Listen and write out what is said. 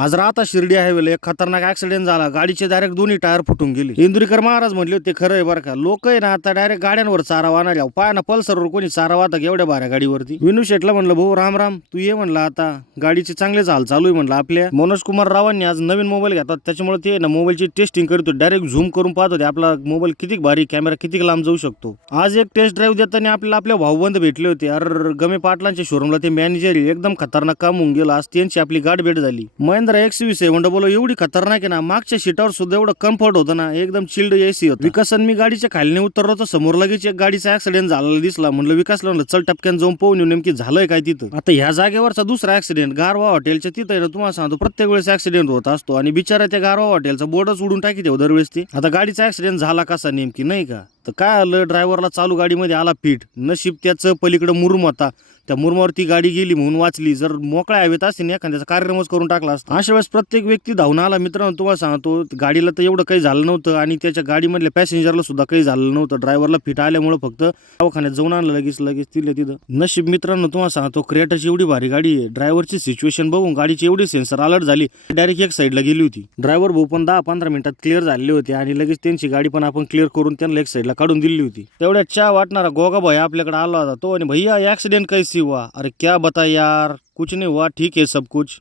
आज राहता शिर्डी हायवेला एक खतरनाक ऍक्सिडेंट झाला. गाडीचे डायरेक्ट दोन्ही टायर फुटून गेले. इंदुरीकर महाराज म्हणले होते खरं आहे बरं का. लोक आहे ना आता डायरेक्ट गाड्यांवर चारा वाहणार. पाय ना पल्सरवर कोणी चारा वाहता एवढ्या भाऱ्या गाडीवरती. विनू शेटला म्हणलं भाऊ राम राम, तू ये म्हणलं आता गाडीचे चांगलेच हाल चालू आहे म्हणलं आपल्या. मनोज कुमार रावांनी आज नवीन मोबाईल घेतात, त्याच्यामुळे ते ना मोबाईलची टेस्टिंग करतो. डायरेक्ट झूम करून पाहत होते आपला मोबाईल किती भारी, कॅमेरा किती लांब जाऊ शकतो. आज एक टेस्ट ड्राईव्ह देताना आपल्या भाऊबंद भेटले होते. अरे गमे पाटलांच्या शोरूमला ते मॅनेजर एकदम खतरनाक काम होऊन गेलं. आज त्यांची आपली गाठ भेट झाली. महिंद्रा XUV7 बोलो एवढी खतरनाक आहे ना, मागच्या सीटावर सुद्धा एवढं कम्फर्ट होतं ना, एकदम चिल्ड एसी होतं. विकासन मी गाडीच्या खाली उतरलो तर समोर लगेच एक गाडीचा ऍक्सिडेंट झालेला दिसला. म्हणलं विकासला म्हणलं चल टपक्यान जाऊन पाहून येऊ नेमकी झालंय काय तिथं. आता ह्या जागेवरचा दुसरा ऍक्सिडेंट गारवा हॉटेलच्या तिथं आहे ना, तुम्हाला सांगतो प्रत्येक वेळेस ऍक्सिडेंट होत असतो आणि बिचारा त्या गारवा हॉटेलचा बोर्डच उडून टाकी देऊ दरवेळेस ते. आता गाडीचा ऍक्सिडेंट झाला कसा नेमकी नाही का, तर काय आलं ड्रायव्हरला चालू गाडीमध्ये आला पीठ. नशीब त्याचं पलीकडे मुरुम होता, त्या मुरुमावर ती गाडी गेली म्हणून वाचली. जर मोकळ्या हवेत असते ना एखाद्याचा कार्यक्रमच करून टाकला असता. अशा वेळेस प्रत्येक व्यक्ती धावून आला. मित्रांनो तुम्हाला सांगतो गाडीला तर एवढं काही झालं नव्हतं आणि त्याच्या गाडीमधल्या पॅसेंजरला सुद्धा काही झालं नव्हतं. ड्रायव्हरला फिट आल्यामुळे फक्त दवाखान्यात जाऊन आणलं लगेच तिथं. नशीब मित्रांनो तुम्हाला सांगतो क्रिएटाची एवढी भारी गाडी आहे. ड्रायव्हरची सिच्युएशन बघून गाडीची एवढी सेन्सर अलर्ट झाली, डायरेक्ट एक साईडला गेली होती. ड्रायव्हर भाऊ पण 10-15 मिनिटात क्लिअर झाले होते आणि लगेच त्यांची गाडी पण आपण क्लिअर करून त्यांना एक साईडला काढून दिली होती. तेवढ्या चहा वाटणारा गोगा भाई आपल्याकडे आला होता. तो आणि भैया ऍक्सिडेंट कैसी हुआ? अरे क्या बता यार, कुछ नहीं हुआ, ठीक है सब कुछ.